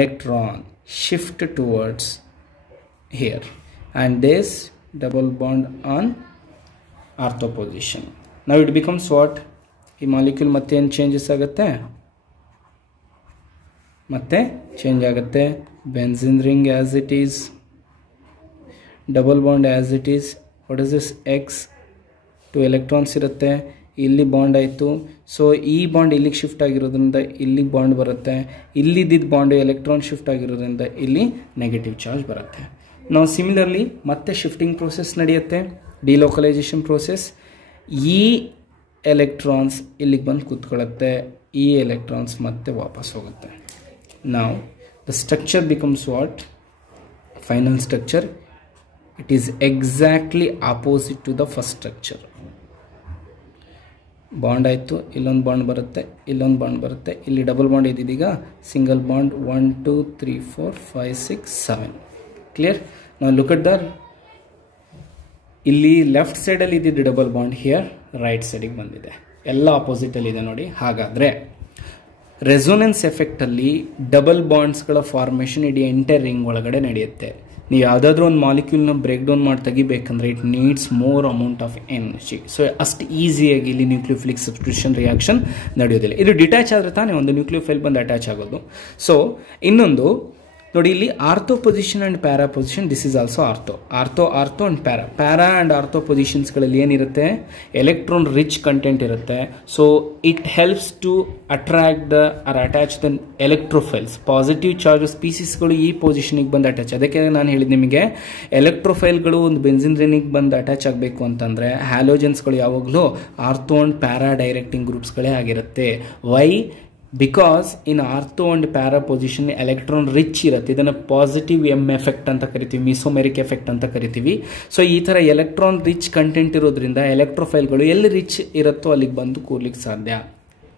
electron shift towards here and this double bond on ortho position. Now it becomes what? ಈ molecule ಮತ್ತೆ ಏನು changes ಆಗುತ್ತೆ? ಮತ್ತೆ change ಆಗುತ್ತೆ. Benzene ring as it is, double bond as it is. What is this? X 2 electrons ಇರುತ್ತೆ, ಇಲ್ಲಿ bond ಆಯಿತು. So ಈ ಬಾಂಡ್ ಇಲ್ಲಿಗೆ ಶಿಫ್ಟ್ ಆಗಿರೋದ್ರಿಂದ ಇಲ್ಲಿಗೆ ಬಾಂಡ್ ಬರುತ್ತೆ, ಇಲ್ಲಿದ್ದ ಬಾಂಡ್ ಎಲೆಕ್ಟ್ರಾನ್ ಶಿಫ್ಟ್ ಆಗಿರೋದ್ರಿಂದ ಇಲ್ಲಿ ನೆಗೆಟಿವ್ ಚಾರ್ಜ್ ಬರುತ್ತೆ. ನಾವು ಸಿಮಿಲರ್ಲಿ ಮತ್ತೆ ಶಿಫ್ಟಿಂಗ್ ಪ್ರೋಸೆಸ್ ನಡೆಯುತ್ತೆ, ಡಿಲೋಕಲೈಸೇಷನ್ ಪ್ರೋಸೆಸ್. ಈ ಎಲೆಕ್ಟ್ರಾನ್ಸ್ ಇಲ್ಲಿಗೆ ಬಂದು ಕೂತ್ಕೊಳ್ಳುತ್ತೆ, ಈ ಎಲೆಕ್ಟ್ರಾನ್ಸ್ ಮತ್ತೆ ವಾಪಸ್ ಹೋಗುತ್ತೆ. ನಾವು the structure becomes what? Final structure. It is exactly opposite to the first structure. Bond ಆಯಿತು, ಇಲ್ಲೊಂದು ಬಾಂಡ್ ಬರುತ್ತೆ, ಇಲ್ಲೊಂದು ಬಾಂಡ್ ಬರುತ್ತೆ, ಇಲ್ಲಿ ಡಬಲ್ ಬಾಂಡ್ ಇದ್ದಿದ್ದೀಗ ಸಿಂಗಲ್ ಬಾಂಡ್ 1 2 3 4 5 6 7. ಕ್ಲಿಯರ್? ನಾವು ಲುಕ್ ಅಟ್ ದ ಇಲ್ಲಿ ಲೆಫ್ಟ್ ಸೈಡಲ್ಲಿ ಇದ್ದಿದ್ದು ಡಬಲ್ ಬಾಂಡ್ ಹಿಯರ್ ರೈಟ್ ಸೈಡಿಗೆ ಬಂದಿದೆ, ಎಲ್ಲ ಆಪೋಸಿಟಲ್ಲಿ ಇದೆ ನೋಡಿ. ಹಾಗಾದರೆ ರೆಸೋನೆನ್ಸ್ ಎಫೆಕ್ಟಲ್ಲಿ ಡಬಲ್ ಬಾಂಡ್ಸ್ಗಳ ಫಾರ್ಮೇಷನ್ ಇಡೀ ಎಂಟೈರ್ ರಿಂಗ್ ಒಳಗಡೆ ನಡೆಯುತ್ತೆ. ನೀವು ಯಾವುದಾದ್ರೂ ಒಂದು ಮಾಲಿಕ್ಯೂಲ್ನ ಬ್ರೇಕ್ ಡೌನ್ ಮಾಡಿ ತೆಗಿಬೇಕಂದ್ರೆ it needs more amount of energy. So ಅಷ್ಟು ಈಸಿಯಾಗಿ ಇಲ್ಲಿ ನ್ಯೂಕ್ಲಿಯೋಫಿಲಿಕ್ ಸಬ್ಸ್ಟಿಟ್ಯೂಷನ್ ರಿಯಾಕ್ಷನ್ ನಡೆಯೋದಿಲ್ಲ. ಇದು ಡಿಟ್ಯಾಚ್ ಆದರೆ ತಾನೇ ಒಂದು ನ್ಯೂಕ್ಲಿಯೋಫೈಲ್ ಬಂದು ಅಟ್ಯಾಚ್ ಆಗೋದು. ಸೊ ಇನ್ನೊಂದು ನೋಡಿ, ಇಲ್ಲಿ ortho position and para position. This is also ortho and para and ortho ಪೊಸಿಷನ್ಸ್ಗಳಲ್ಲಿ ಏನಿರುತ್ತೆ? ಎಲೆಕ್ಟ್ರಾನ್ ರಿಚ್ ಕಂಟೆಂಟ್ ಇರುತ್ತೆ. So it helps to attract the or attach the electrophiles. Positive charge ಸ್ಪೀಸೀಸ್ಗಳು ಈ ಪೊಸಿಷನಿಗೆ ಬಂದು ಅಟ್ಯಾಚ್. ಅದಕ್ಕೆ ನಾನು ಹೇಳಿದ ನಿಮಗೆ ಎಲೆಕ್ಟ್ರೋಫೈಲ್ಗಳು ಒಂದು ಬೆನ್ಸಿನ್ ರಿಂಗಿಗೆ ಬಂದು ಅಟ್ಯಾಚ್ ಆಗಬೇಕು ಅಂತಂದರೆ ಹ್ಯಾಲೋಜನ್ಸ್ಗಳು ಯಾವಾಗಲೂ ಆರ್ಥೋ ಆ್ಯಂಡ್ ಪ್ಯಾರಾ ಡೈರೆಕ್ಟಿಂಗ್ ಗ್ರೂಪ್ಸ್ಗಳೇ ಆಗಿರುತ್ತೆ. Why? Because in ortho and para position electron rich ಇರುತ್ತೆ. ಇದನ್ನು ಪಾಸಿಟಿವ್ ಎಮ್ ಎಫೆಕ್ಟ್ ಅಂತ ಕರಿತೀವಿ, ಮಿಸೋಮೆರಿಕ್ ಎಫೆಕ್ಟ್ ಅಂತ ಕರಿತೀವಿ. ಸೊ ಈ ಥರ ಎಲೆಕ್ಟ್ರಾನ್ ರಿಚ್ ಕಂಟೆಂಟ್ ಇರೋದ್ರಿಂದ ಎಲೆಕ್ಟ್ರೋಫೈಲ್ಗಳು ಎಲ್ಲಿ ರಿಚ್ ಇರುತ್ತೋ ಅಲ್ಲಿಗೆ ಬಂದು ಕೂರ್ಲಿಕ್ಕೆ ಸಾಧ್ಯ.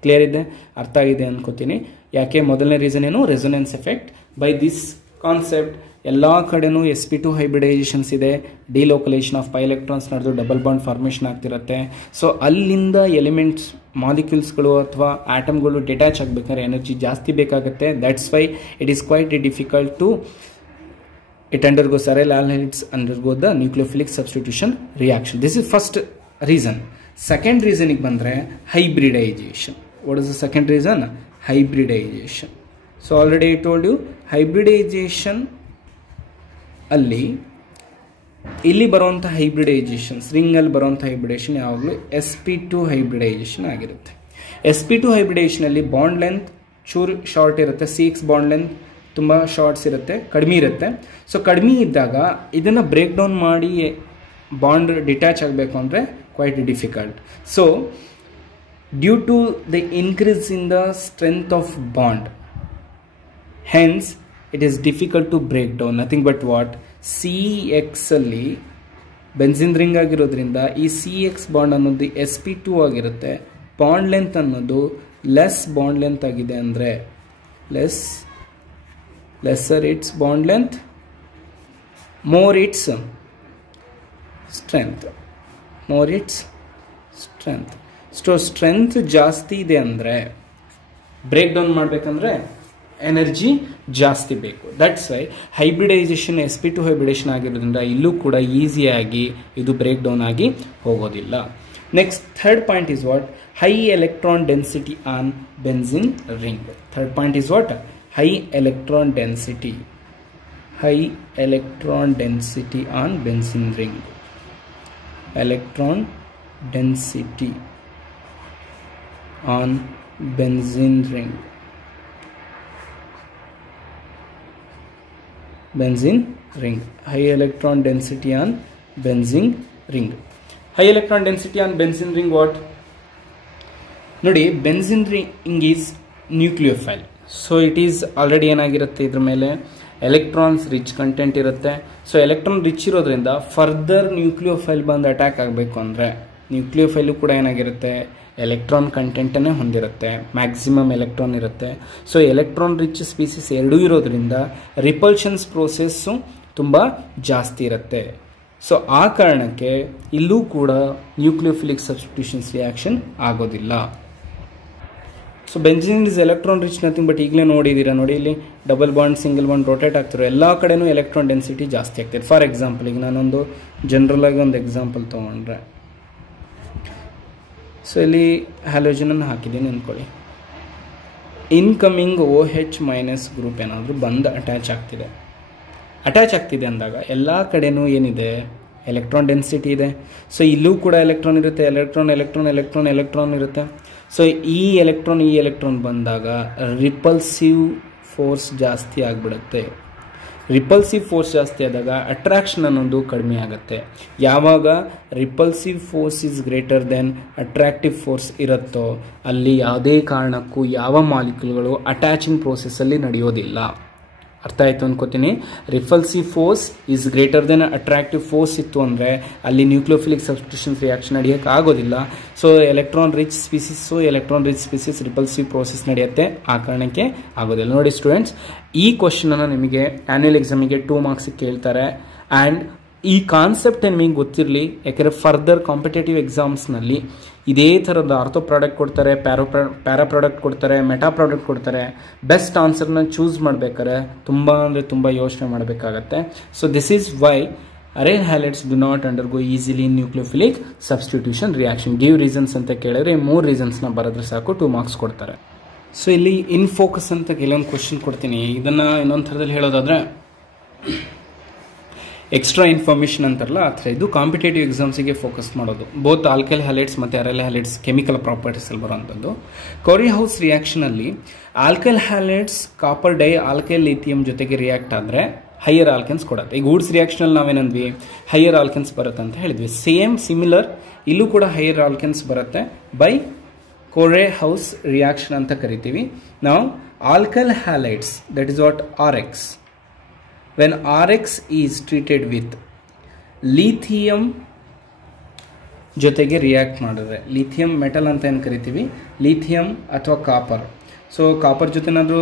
ಕ್ಲಿಯರ್ ಇದೆ? ಅರ್ಥ ಆಗಿದೆ ಅನ್ಕೋತೀನಿ. ಯಾಕೆ? ಮೊದಲನೇ ರೀಸನ್ ಏನು? Resonance effect. By this concept ಎಲ್ಲ ಕಡೆನೂ sp2 ಹೈಬ್ರಿಡೈಸೇಷನ್ಸ್ ಇದೆ, ಡಿಲೋಕಲೈಸೇಷನ್ ಆಫ್ ಪೈ ಎಲೆಕ್ಟ್ರಾನ್ಸ್ ನಡೆದು ಡಬಲ್ ಬಾಂಡ್ ಫಾರ್ಮೇಷನ್ ಆಗ್ತಿರುತ್ತೆ. ಸೊ ಅಲ್ಲಿಂದ ಎಲಿಮೆಂಟ್ಸ್ ಮಾಲಿಕ್ಯೂಲ್ಸ್ಗಳು ಅಥವಾ ಆಟಮ್ಗಳು ಡಿಟ್ಯಾಚ್ ಆಗಬೇಕಾದ್ರೆ ಎನರ್ಜಿ ಜಾಸ್ತಿ ಬೇಕಾಗುತ್ತೆ. That's why it is quite difficult to it undergoes aryl aldehydes undergo the nucleophilic substitution reaction. This is first reason. Second ರೀಸನಿಗೆ ಬಂದರೆ hybridization. What is the second reason? Hybridization. So already I told you, hybridisation ಅಲ್ಲಿ ಇಲ್ಲಿ ಬರುವಂಥ ಹೈಬ್ರಿಡೈಸೇಷನ್ಸ್, ರಿಂಗಲ್ಲಿ ಬರುವಂಥ hybridisation ಯಾವಾಗಲೂ sp2 hybridisation ಆಗಿರುತ್ತೆ. sp2 ಹೈಬ್ರಿಡೇಷನಲ್ಲಿ bond length ಚೂರು short ಇರುತ್ತೆ, C6 ಬಾಂಡ್ ಲೆಂತ್ ತುಂಬ ಶಾರ್ಟ್ಸ್ ಇರುತ್ತೆ, ಕಡಿಮೆ ಇರುತ್ತೆ. ಸೊ ಕಡಿಮೆ ಇದ್ದಾಗ ಇದನ್ನು ಬ್ರೇಕ್ ಡೌನ್ ಮಾಡಿ ಬಾಂಡ್ ಡಿಟ್ಯಾಚ್ ಆಗಬೇಕು ಅಂದರೆ quite difficult. So due to the increase in the strength of bond, hence it is difficult to break down. Nothing but what? CX ಅಲ್ಲಿ ಬೆನ್ಸಿನ್ ರಿಂಗ್ ಆಗಿರೋದ್ರಿಂದ ಈ CX ಬಾಂಡ್ ಅನ್ನೋದು sp2 ಆಗಿರುತ್ತೆ. Bond length ಅನ್ನೋದು less bond length ಆಗಿದೆ ಅಂದರೆ lesser it's bond length, more it's strength. So strength ಜಾಸ್ತಿ ಇದೆ ಅಂದರೆ ಬ್ರೇಕ್ ಡೌನ್ ಮಾಡಬೇಕಂದ್ರೆ ಎನರ್ಜಿ ಜಾಸ್ತಿ ಬೇಕು. That's why hybridisation sp2 hybridisation ಆಗಿರೋದ್ರಿಂದ ಇಲ್ಲೂ ಕೂಡ ಈಸಿಯಾಗಿ ಇದು ಬ್ರೇಕ್ ಡೌನ್ ಆಗಿ ಹೋಗೋದಿಲ್ಲ. Next third point is what? High electron density on benzene ring. Third point is what? High electron density on benzene ring. Electron density on benzene ring. Benzene ring. High electron density on benzene ring. High electron density on benzene ring what? ನೋಡಿ, benzene ring is nucleophile. So it is already ಏನಾಗಿರುತ್ತೆ, ಇದ್ರ ಮೇಲೆ electrons rich content ಇರುತ್ತೆ. So electron rich ಇರೋದ್ರಿಂದ further nucleophile ಬಂದು attack ಆಗಬೇಕು ಅಂದರೆ ನ್ಯೂಕ್ಲಿಯೋಫೈಲು ಕೂಡ ಏನಾಗಿರುತ್ತೆ, ಎಲೆಕ್ಟ್ರಾನ್ ಕಂಟೆಂಟನ್ನೇ ಹೊಂದಿರುತ್ತೆ, ಮ್ಯಾಕ್ಸಿಮಮ್ ಎಲೆಕ್ಟ್ರಾನ್ ಇರುತ್ತೆ. ಸೊ ಎಲೆಕ್ಟ್ರಾನ್ ರಿಚ್ ಸ್ಪೀಸೀಸ್ ಎರಡೂ ಇರೋದ್ರಿಂದ ರಿಪಲ್ಷನ್ಸ್ ಪ್ರೋಸೆಸ್ಸು ತುಂಬ ಜಾಸ್ತಿ ಇರುತ್ತೆ. ಸೊ ಆ ಕಾರಣಕ್ಕೆ ಇಲ್ಲೂ ಕೂಡ ನ್ಯೂಕ್ಲಿಯೋಫಿಲಿಕ್ ಸಬ್ಸ್ಟಿಟ್ಯೂಷನ್ಸ್ ರಿಯಾಕ್ಷನ್ ಆಗೋದಿಲ್ಲ. So benzene is electron rich nothing but ಈಗಲೇ ನೋಡಿದ್ದೀರಾ ನೋಡಿ ಇಲ್ಲಿ double bond single bond rotate ಆಗ್ತಿರೋ ಎಲ್ಲ ಕಡೆನೂ ಎಲೆಕ್ಟ್ರಾನ್ ಡೆನ್ಸಿಟಿ ಜಾಸ್ತಿ ಆಗ್ತಿದೆ. ಫಾರ್ ಎಕ್ಸಾಂಪಲ್ ಈಗ ನಾನೊಂದು ಜನರಲ್ ಆಗಿ ಒಂದು ಎಕ್ಸಾಂಪಲ್ ತೊಗೊಂಡ್ರೆ, ಸೊ ಇಲ್ಲಿ ಹ್ಯಾಲೋಜನನ್ನು ಹಾಕಿದ್ದೀನಿ ಅಂದ್ಕೊಳ್ಳಿ, ಇನ್ಕಮಿಂಗ್ OH ಮೈನಸ್ ಗ್ರೂಪ್ ಏನಾದರೂ ಬಂದು ಅಟ್ಯಾಚ್ ಆಗ್ತಿದೆ ಅಂದಾಗ ಎಲ್ಲ ಕಡೆನೂ ಏನಿದೆ ಎಲೆಕ್ಟ್ರಾನ್ ಡೆನ್ಸಿಟಿ ಇದೆ. ಸೊ ಇಲ್ಲೂ ಕೂಡ ಎಲೆಕ್ಟ್ರಾನ್ ಇರುತ್ತೆ, ಎಲೆಕ್ಟ್ರಾನ್ ಇರುತ್ತೆ. ಸೊ ಈ ಎಲೆಕ್ಟ್ರಾನ್ ಬಂದಾಗ ರಿಪಲ್ಸಿವ್ ಫೋರ್ಸ್ ಜಾಸ್ತಿ ಆಗಿಬಿಡುತ್ತೆ. ರಿಪಲ್ಸಿವ್ ಫೋರ್ಸ್ ಜಾಸ್ತಿ ಆದಾಗ ಅಟ್ರಾಕ್ಷನ್ ಅನ್ನೋದು ಕಡಿಮೆ ಆಗುತ್ತೆ. ಯಾವಾಗ repulsive force is greater than attractive force ಇರುತ್ತೋ ಅಲ್ಲಿ ಯಾವುದೇ ಕಾರಣಕ್ಕೂ ಯಾವ ಮಾಲಿಕ್ಯೂಲ್ಗಳು ಅಟ್ಯಾಚಿಂಗ್ ಪ್ರೋಸೆಸ್ಸಲ್ಲಿ ನಡೆಯೋದಿಲ್ಲ. ಅರ್ಥ ಆಯಿತು ಅನ್ಕೋತೀನಿ. Repulsive force is greater than attractive force ಇತ್ತು ಅಂದರೆ ಅಲ್ಲಿ ನ್ಯೂಕ್ಲಿಯೋಫಿಲಿಕ್ ಸಬ್ಸ್ಟಿಟ್ಯೂಷನ್ ರಿಯಾಕ್ಷನ್ ನಡೆಯೋಕ್ಕೆ ಆಗೋದಿಲ್ಲ. So electron rich species repulsive process ನಡೆಯುತ್ತೆ, ಆ ಕಾರಣಕ್ಕೆ ಆಗೋದಿಲ್ಲ. ನೋಡಿ ಸ್ಟೂಡೆಂಟ್ಸ್, ಈ ಕ್ವಶನನ್ನು ನಿಮಗೆ ಆ್ಯನ್ಯುವಲ್ ಎಕ್ಸಾಮಿಗೆ 2 ಮಾರ್ಕ್ಸಿಗೆ ಕೇಳ್ತಾರೆ. ಆ್ಯಂಡ್ ಈ ಕಾನ್ಸೆಪ್ಟ್ ನಿಮಗೆ ಗೊತ್ತಿರಲಿ, ಯಾಕೆಂದರೆ ಫರ್ದರ್ ಕಾಂಪಿಟೇಟಿವ್ ಎಕ್ಸಾಮ್ಸ್ನಲ್ಲಿ ಇದೇ ಥರದ ಆರ್ಥೋ ಪ್ರಾಡಕ್ಟ್ ಕೊಡ್ತಾರೆ, ಪ್ಯಾರಾ ಪ್ರಾಡಕ್ಟ್ ಕೊಡ್ತಾರೆ, ಮೆಟಾ ಪ್ರಾಡಕ್ಟ್ ಕೊಡ್ತಾರೆ. ಬೆಸ್ಟ್ ಆನ್ಸರ್ನ ಚೂಸ್ ಮಾಡಬೇಕಾದ್ರೆ ತುಂಬ ಯೋಚನೆ ಮಾಡಬೇಕಾಗತ್ತೆ. So this is why arene halides do not undergo easily nucleophilic substitution reaction. Give reasons ಅಂತ ಕೇಳಿದ್ರೆ 3 ರೀಸನ್ಸ್ನ ಬರೆದ್ರೆ ಸಾಕು 2 ಮಾರ್ಕ್ಸ್ ಕೊಡ್ತಾರೆ. ಸೊ ಇಲ್ಲಿ ಇನ್ ಫೋಕಸ್ ಅಂತ ಕೆಲವೊಂದು ಕ್ವಶನ್ ಕೊಡ್ತೀನಿ. ಇದನ್ನು ಇನ್ನೊಂದು ಥರದಲ್ಲಿ ಹೇಳೋದಾದರೆ ಎಕ್ಸ್ಟ್ರಾ ಇನ್ಫಾರ್ಮೇಷನ್ ಅಂತಾರಲ್ಲ ಆ ಥರ ಇದು ಕಾಂಪಿಟೇಟಿವ್ ಎಕ್ಸಾಮ್ಸಿಗೆ ಫೋಕಸ್ ಮಾಡೋದು. ಬೋತ್ ಆಲ್ಕೈಲ್ ಹ್ಯಾಲೈಡ್ಸ್ ಮತ್ತು ಅರೈಲ್ ಹ್ಯಾಲೈಡ್ಸ್ ಕೆಮಿಕಲ್ ಪ್ರಾಪರ್ಟೀಸಲ್ಲಿ ಬರುವಂಥದ್ದು. ಕೋರಿ ಹೌಸ್ ರಿಯಾಕ್ಷನಲ್ಲಿ alkyl halides copper di alkyl lithium ಜೊತೆಗೆ ರಿಯಾಕ್ಟ್ ಆದರೆ ಹೈಯರ್ ಆಲ್ಕೆನ್ಸ್ ಕೊಡುತ್ತೆ. ಈಗ ವುಡ್ಸ್ ರಿಯಾಕ್ಷನಲ್ಲಿ ನಾವೇನಂದ್ವಿ, ಹೈಯರ್ ಆಲ್ಕೆನ್ಸ್ ಬರುತ್ತೆ ಅಂತ ಹೇಳಿದ್ವಿ. ಸಿಮಿಲರ್ ಇಲ್ಲೂ ಕೂಡ ಹೈಯರ್ ಆಲ್ಕೆನ್ಸ್ ಬರುತ್ತೆ ಬೈ ಕೋರೆ ಹೌಸ್ ರಿಯಾಕ್ಷನ್ ಅಂತ ಕರಿತೀವಿ ನಾವು. Alkyl halides that is what RX. When RX is treated with lithium ಜೊತೆಗೆ ರಿಯಾಕ್ಟ್ ಮಾಡಿದ್ರೆ, ಲಿಥಿಯಂ ಮೆಟಲ್ ಅಂತ ಏನು ಕರಿತೀವಿ, ಲಿಥಿಯಂ ಅಥವಾ ಕಾಪರ್. ಸೊ ಕಾಪರ್ ಜೊತೆನಾದರೂ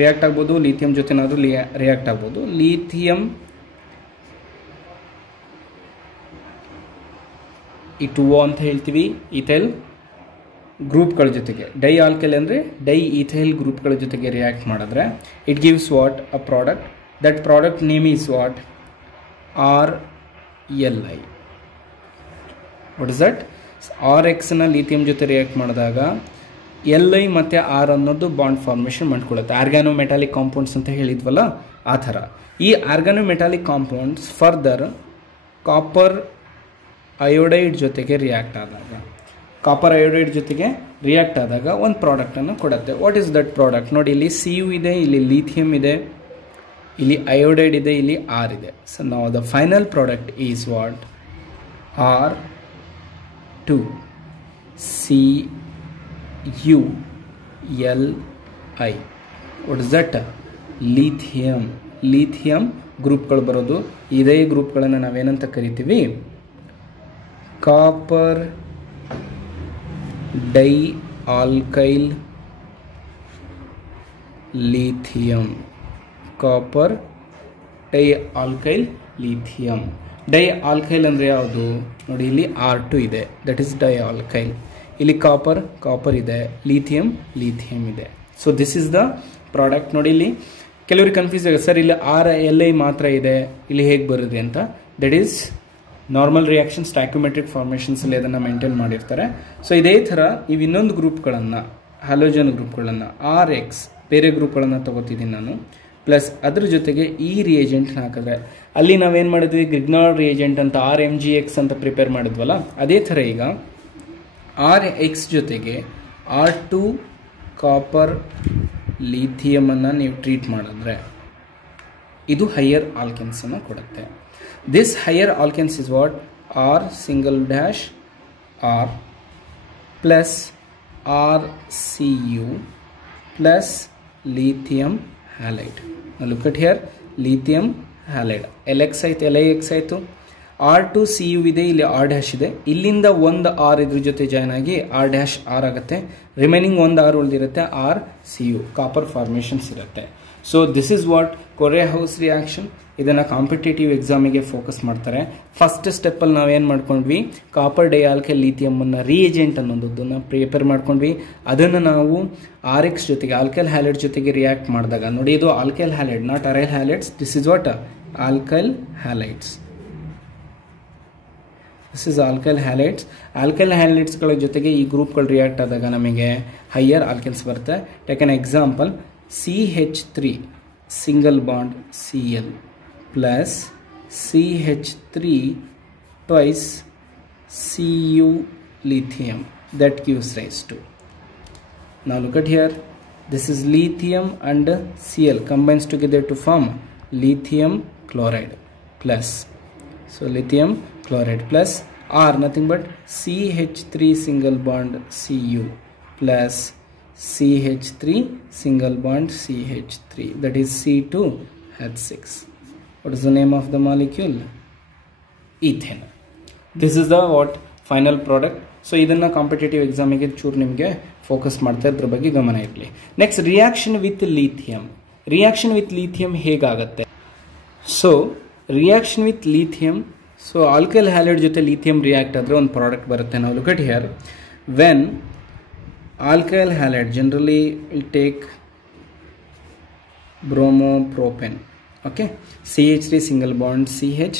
ರಿಯಾಕ್ಟ್ ಆಗ್ಬೋದು, ಲಿಥಿಯಂ ಜೊತೆನಾದರೂ ರಿಯಾಕ್ಟ್ ಆಗ್ಬೋದು. ಲಿಥಿಯಂ ಇಟುವೋ ಅಂತ ಹೇಳ್ತೀವಿ. ಈಥೈಲ್ ಗ್ರೂಪ್ಗಳ ಜೊತೆಗೆ ಡೈ ಆಲ್ಕೈಲ್ ಅಂದರೆ ಡೈ ಈಥೈಲ್ ಗ್ರೂಪ್ಗಳ ಜೊತೆಗೆ ರಿಯಾಕ್ಟ್ ಮಾಡಿದ್ರೆ it gives what a product. That product name is what? RLI. What is that? RX ನ ಲಿಥಿಯಂ ಜೊತೆ ರಿಯಾಕ್ಟ್ ಮಾಡಿದಾಗ LI ಮತ್ತು R ಅನ್ನೋದು ಬಾಂಡ್ ಫಾರ್ಮೇಷನ್ ಮಾಡ್ಕೊಳ್ಳುತ್ತೆ. ಆರ್ಗ್ಯಾನೋಮೆಟಾಲಿಕ್ ಕಾಂಪೌಂಡ್ಸ್ ಅಂತ ಹೇಳಿದ್ವಲ್ಲ ಆ ಥರ. ಈ ಆರ್ಗ್ಯಾನೋಮೆಟಾಲಿಕ್ ಕಾಂಪೌಂಡ್ಸ್ ಫರ್ದರ್ ಕಾಪರ್ ಅಯೋಡೈಡ್ ಜೊತೆಗೆ ರಿಯಾಕ್ಟ್ ಆದಾಗ ಒಂದು ಪ್ರಾಡಕ್ಟನ್ನು ಕೊಡುತ್ತೆ. What is that product? ನೋಡಿ, ಇಲ್ಲಿ Cu ಇದೆ, ಇಲ್ಲಿ ಲಿಥಿಯಂ ಇದೆ, ಇಲ್ಲಿ ಅಯೋಡೈಡ್ ಇದೆ, ಇಲ್ಲಿ R ಇದೆ. ಸೊ ನಾವು the final product is what? R2CuLi. What is that? Lithium ಗ್ರೂಪ್ಗಳು ಬರೋದು. ಇದೇ ಗ್ರೂಪ್ಗಳನ್ನು ನಾವೇನಂತ ಕರಿತೀವಿ? Copper di alkyl lithium. Copper di alkyl lithium. Di alkyl ಅಂದರೆ ಯಾವುದು? ನೋಡಿ, ಇಲ್ಲಿ R2 ಇದೆ, ದಟ್ ಈಸ್ ಡೈ ಆಲ್ಕೈಲ್. ಇಲ್ಲಿ ಕಾಪರ್ ಇದೆ, ಲಿಥಿಯಂ ಇದೆ. So this is the product. ನೋಡಿ, ಇಲ್ಲಿ ಕೆಲವರಿಗೆ ಕನ್ಫ್ಯೂಸ್ ಆಗುತ್ತೆ, ಸರ್ ಇಲ್ಲಿ RLI ಮಾತ್ರ ಇದೆ, ಇಲ್ಲಿ ಹೇಗೆ ಬರುತ್ತೆ ಅಂತ. That is normal reaction stoichiometric ಫಾರ್ಮೇಷನ್ಸಲ್ಲಿ ಅದನ್ನು ಮೇಂಟೈನ್ ಮಾಡಿರ್ತಾರೆ. ಸೊ ಇದೇ ಥರ ನೀವು ಇನ್ನೊಂದು ಗ್ರೂಪ್ಗಳನ್ನು, ಹ್ಯಾಲೋಜನ್ ಗ್ರೂಪ್ಗಳನ್ನು, RX ಬೇರೆ ಗ್ರೂಪ್ಗಳನ್ನು ತಗೋತಿದ್ದೀನಿ ನಾನು, ಪ್ಲಸ್ ಅದ್ರ ಜೊತೆಗೆ ಈ ರಿಯೇಜೆಂಟ್ನ ಹಾಕಿದ್ರೆ ಅಲ್ಲಿ ನಾವೇನು ಮಾಡಿದ್ವಿ? ಗ್ರಿಗ್ನಾರ್ಡ್ ರಿಯೇಜೆಂಟ್ ಅಂತ RMGX ಅಂತ ಪ್ರಿಪೇರ್ ಮಾಡಿದ್ವಲ್ಲ, ಅದೇ ಥರ ಈಗ RX ಜೊತೆಗೆ R2 ಕಾಪರ್ ಲಿಥಿಯಮನ್ನು ನೀವು ಟ್ರೀಟ್ ಮಾಡಿದ್ರೆ ಇದು ಹೈಯರ್ ಆಲ್ಕೆನ್ಸನ್ನು ಕೊಡುತ್ತೆ. This higher alkanes is what? R∠R plus RCu plus lithium halide. Now look at here, lithium halide. LX ಆಯ್ತು, LIX ಆಯಿತು, R2CU ಇದೆ, ಇಲ್ಲಿ R' ಇದೆ, ಇಲ್ಲಿಂದ ಒಂದು R ಇದ್ರ ಜೊತೆ ಜಾಯ್ನ್ ಆಗಿ R' ಆಗುತ್ತೆ, ರಿಮೈನಿಂಗ್ ಒಂದು R ಉಳಿದಿರುತ್ತೆ, RCU ಕಾಪರ್ ಫಾರ್ಮೇಷನ್ಸ್ ಇರುತ್ತೆ. So this is what Kore house reaction. ಇದನ್ನು ಕಾಂಪಿಟೇಟಿವ್ ಎಕ್ಸಾಮಿಗೆ ಫೋಕಸ್ ಮಾಡ್ತಾರೆ. ಫಸ್ಟ್ ಸ್ಟೆಪ್ಪಲ್ಲಿ ನಾವೇನು ಮಾಡ್ಕೊಂಡ್ವಿ, ಕಾಪರ್ ಡೈಆಲ್ಕೈಲ್ ಲಿಥಿಯಮನ್ನು ರಿಯೇಜೆಂಟ್ ಅನ್ನೋದನ್ನು ಪ್ರಿಪೇರ್ ಮಾಡ್ಕೊಂಡ್ವಿ. ಅದನ್ನು ನಾವು RX ಜೊತೆಗೆ ಆಲ್ಕೈಲ್ ಹ್ಯಾಲೈಡ್ ಜೊತೆಗೆ ರಿಯಾಕ್ಟ್ ಮಾಡಿದಾಗ ನೋಡಿ, ಇದು alkyl halide, not aryl halides. This is what alkyl halides. This is alkyl halides. Alkyl ಹ್ಯಾಲೈಡ್ಸ್ಗಳ ಜೊತೆಗೆ ಈ ಗ್ರೂಪ್ಗಳು ರಿಯಾಕ್ಟ್ ಆದಾಗ ನಮಗೆ ಹೈಯರ್ ಆಲ್ಕೈಲ್ಸ್ ಬರುತ್ತೆ. Take an example, CH3 single bond Cl plus CH3 twice Cu lithium, that gives rise to. Now look at here, this is lithium and Cl combines together to form lithium chloride plus, so lithium chloride plus R nothing but CH3 single bond Cu plus CH3 single bond CH3, that is C2H6. What is the name of the molecule? Ethane. This is the what final product. So ಇದನ್ನ competitive ಎಕ್ಸಾಮಿಗೆ ಚೂರು ನಿಮಗೆ focus ಮಾಡ್ತಾ ಇದ್ರ ಬಗ್ಗೆ ಗಮನ ಇರಲಿ. Next, reaction with lithium. Reaction with lithium ಹೇಗಾಗುತ್ತೆ? So reaction with lithium, so alkyl halide ಜೊತೆ ಲಿಥಿಯಂ ರಿಯಾಕ್ಟ್ ಆದರೆ ಒಂದು ಪ್ರಾಡಕ್ಟ್ ಬರುತ್ತೆ. ನಾವು look at here, when alkyl halide generally will take bromopropane, okay, CH3 single bond CH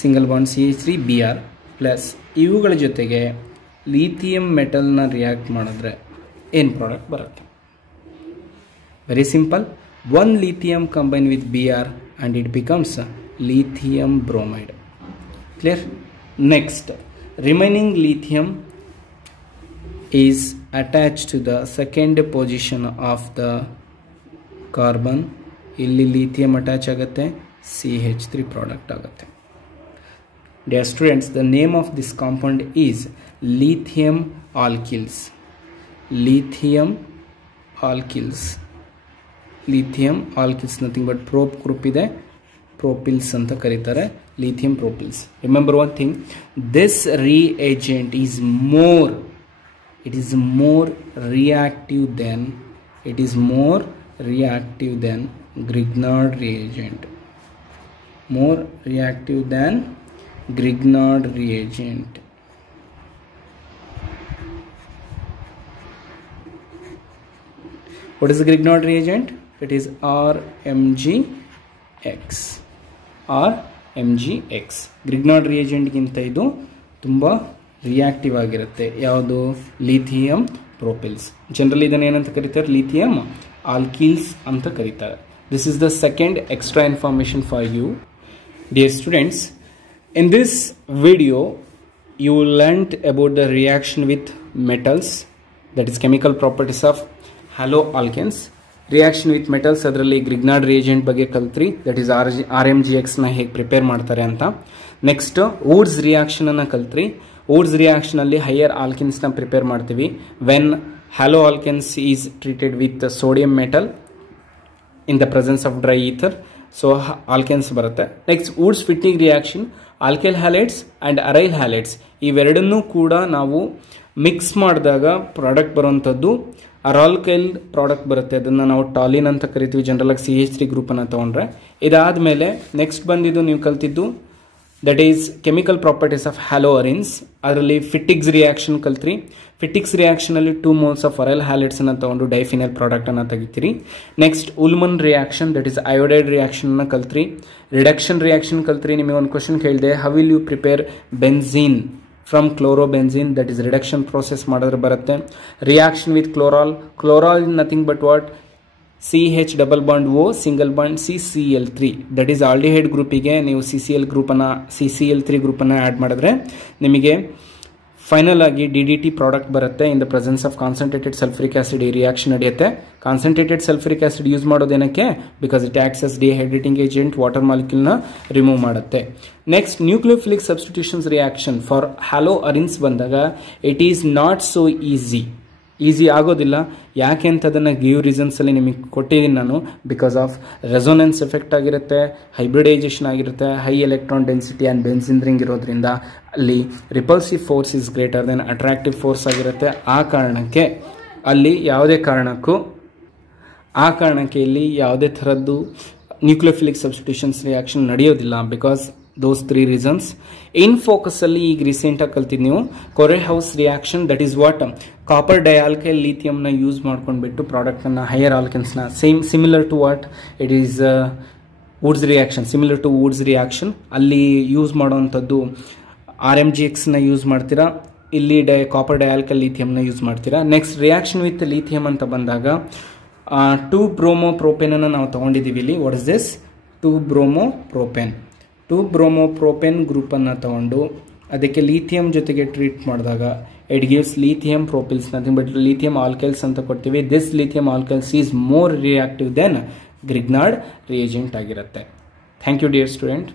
single bond CH3 Br plus ಇವುಗಳ ಜೊತೆಗೆ lithium ಮೆಟಲ್ನ react ಮಾಡಿದ್ರೆ ಏನು product ಬರುತ್ತೆ? Very simple, one lithium combine with Br and it becomes lithium bromide. Clear? Next, remaining lithium is attached to the second position of the carbon. ಇಲ್ಲಿ lithium attach ಆಗುತ್ತೆ, CH3 product ಆಗುತ್ತೆ. Dear students, the name of this compound is lithium alkyls. Lithium alkyls. Lithium alkyls nothing but prop group ಇದೆ, propyls ಅಂತ ಕರೀತಾರೆ, lithium propyls. Remember one thing, this reagent is more, it is more reactive than Grignard reagent. More reactive than Grignard reagent. What is the Grignard reagent? It is RMgX. RMgX. Grignard reagent ಗಿಂತ ಇದು ತುಂಬ reactive ಆಗಿರುತ್ತೆ. ಯಾವುದು? Lithium ಪ್ರೋಪಿಲ್ಸ್. Generally ಇದನ್ನು ಏನಂತ ಕರೀತಾರೆ? Lithium alkyls ಅಂತ ಕರೀತಾರೆ. This is the second extra information for you. Dear students, in this video you learnt about the reaction with metals, that is chemical properties of haloalkanes. Reaction with metals ಅದರಲ್ಲಿ Grignard reagent ಬಗ್ಗೆ ಕಲ್ತ್ರಿ, that is RMgX ನ ಹೇಗೆ prepare ಮಾಡ್ತಾರೆ ಅಂತ. Next Woods reaction ಅನ್ನ ಕಲ್ತ್ರಿ. Woods reaction ಅಲ್ಲಿ higher alkynes ನ prepare ಮಾಡ್ತೀವಿ when haloalkanes is treated with sodium metal in the presence of dry ether, so alkanes ಬರುತ್ತೆ. Next Woods Fittig reaction, alkyl halides and aryl halides ಇವೆರಡನ್ನೂ ಕೂಡ ನಾವು mix ಮಾಡಿದಾಗ product ಬರುವಂಥದ್ದು ಅರಾಲ್ಕೈಲ್ product ಬರುತ್ತೆ. ಅದನ್ನು ನಾವು ಟಾಲಿನ್ ಅಂತ ಕರಿತೀವಿ, ಜನರಲಾಗಿ CH3 ಗ್ರೂಪನ್ನು ತೊಗೊಂಡ್ರೆ. ಇದಾದಮೇಲೆ ನೆಕ್ಸ್ಟ್ ಬಂದಿದ್ದು ನೀವು ಕಲ್ತಿದ್ದು that is chemical properties of haloarenes. ಅದರಲ್ಲಿ ಫಿಟ್ಟಿಗ್ಸ್ ರಿಯಾಕ್ಷನ್ ಕಲ್ತ್ರಿ. ಫಿಟ್ಟಿಕ್ಸ್ ರಿಯಾಕ್ಷನಲ್ಲಿ 2 moles ಆಫ್ ಅರೈಲ್ ಹ್ಯಾಲೈಡ್ಸನ್ನು ತೊಗೊಂಡು ಡೈಫಿನಲ್ ಪ್ರಾಡಕ್ಟನ್ನು ತೆಗಿತೀರಿ. Next Ullmann reaction, that is iodide ರಿಯಾಕ್ಷನ್ನ ಕಲ್ತ್ರಿ. ರಿಡಕ್ಷನ್ ರಿಯಾಕ್ಷನ್ ಕಲ್ತ್ರಿ. ನಿಮಗೆ ಒಂದು ಕ್ವಶನ್ ಕೇಳಿದೆ, how will you prepare benzene from chlorobenzene, that is reduction process ಮಾಡಿದ್ರೆ ಬರುತ್ತೆ. Reaction with chloral, chloral nothing but what? CH double bond O single bond CCl3, that is aldehyde ಗ್ರೂಪಿಗೆ ನೀವು CCl3 ಗ್ರೂಪನ್ನು add ಮಾಡಿದ್ರೆ ನಿಮಗೆ final ಆಗಿ DDT product ಬರುತ್ತೆ. In the presence of concentrated sulphuric acid ಈ reaction ನಡೆಯುತ್ತೆ. Concentrated sulphuric acid use ಮಾಡೋದೇನಕ್ಕೆ? Because it acts as dehydrating agent, water ಮಾಲಿಕ್ಯೂಲ್ನ remove ಮಾಡುತ್ತೆ. Next nucleophilic substitutions reaction for haloarenes ಬಂದಾಗ it is not so easy ಆಗೋದಿಲ್ಲ. ಯಾಕೆ ಅಂತ ಅದನ್ನು ಗಿವ್ ರೀಸನ್ಸಲ್ಲಿ ನಿಮಗೆ ಕೊಟ್ಟಿದ್ದೀನಿ ನಾನು. ಬಿಕಾಸ್ ಆಫ್ ರೆಸೊನೆನ್ಸ್ ಎಫೆಕ್ಟ್ ಆಗಿರುತ್ತೆ, ಹೈಬ್ರಿಡೈಸೇಷನ್ ಆಗಿರುತ್ತೆ, high electron density and benzene ring ಇರೋದ್ರಿಂದ ಅಲ್ಲಿ repulsive force is greater then attractive force ಆಗಿರುತ್ತೆ. ಆ ಕಾರಣಕ್ಕೆ ಇಲ್ಲಿ ಯಾವುದೇ ಥರದ್ದು ನ್ಯೂಕ್ಲಿಯೋಫಿಲಿಕ್ ಸಬ್ಸ್ಟಿಟ್ಯೂಷನ್ಸ್ ರಿಯಾಕ್ಷನ್ ನಡೆಯೋದಿಲ್ಲ because those 3 reasons. In focus ಅಲ್ಲಿ ಈಗ ರೀಸೆಂಟ್ ಆಗಿ ಕಲ್ತಿದ್ ನೀವು Corey House reaction, that is what copper dialkyl lithium ನ ಯೂಸ್ ಮಾಡ್ಕೊಂಡ್ಬಿಟ್ಟು ಪ್ರಾಡಕ್ಟ್ ಅನ್ನ ಹೈಯರ್ ಆಲ್ಕೆನ್ಸ್ ನ similar to what it is Wurtz reaction, similar to Wurtz reaction ಅಲ್ಲಿ ಯೂಸ್ ಮಾಡುವಂಥದ್ದು RMGX ನ ಯೂಸ್ ಮಾಡ್ತೀರಾ, ಇಲ್ಲಿ ಕಾಪರ್ ಡೈಆಲ್ಕೈಲ್ ಲಿಥಿಯಂ ನ ಯೂಸ್ ಮಾಡ್ತೀರಾ. ನೆಕ್ಸ್ಟ್ ರಿಯಾಕ್ಷನ್ ವಿತ್ ಲಿಥಿಯಂ ಅಂತ ಬಂದಾಗ 2-ಬ್ರೋಮೋ-ಪ್ರೋಪೇನ್ ಅನ್ನು ನಾವು ತಗೊಂಡಿದ್ದೀವಿ ಇಲ್ಲಿ. What is this? Two bromopropane. Two bromopropane group ಅನ್ನು ತಗೊಂಡು ಅದಕ್ಕೆ ಲಿಥಿಯಂ ಜೊತೆಗೆ ಟ್ರೀಟ್ ಮಾಡಿದಾಗ it gives lithium propyls, nothing but lithium alkyls ಅಂತ ಕೊಡ್ತೀವಿ. This lithium alkyls is more reactive than Grignard reagent ಆಗಿರುತ್ತೆ. Thank you dear student.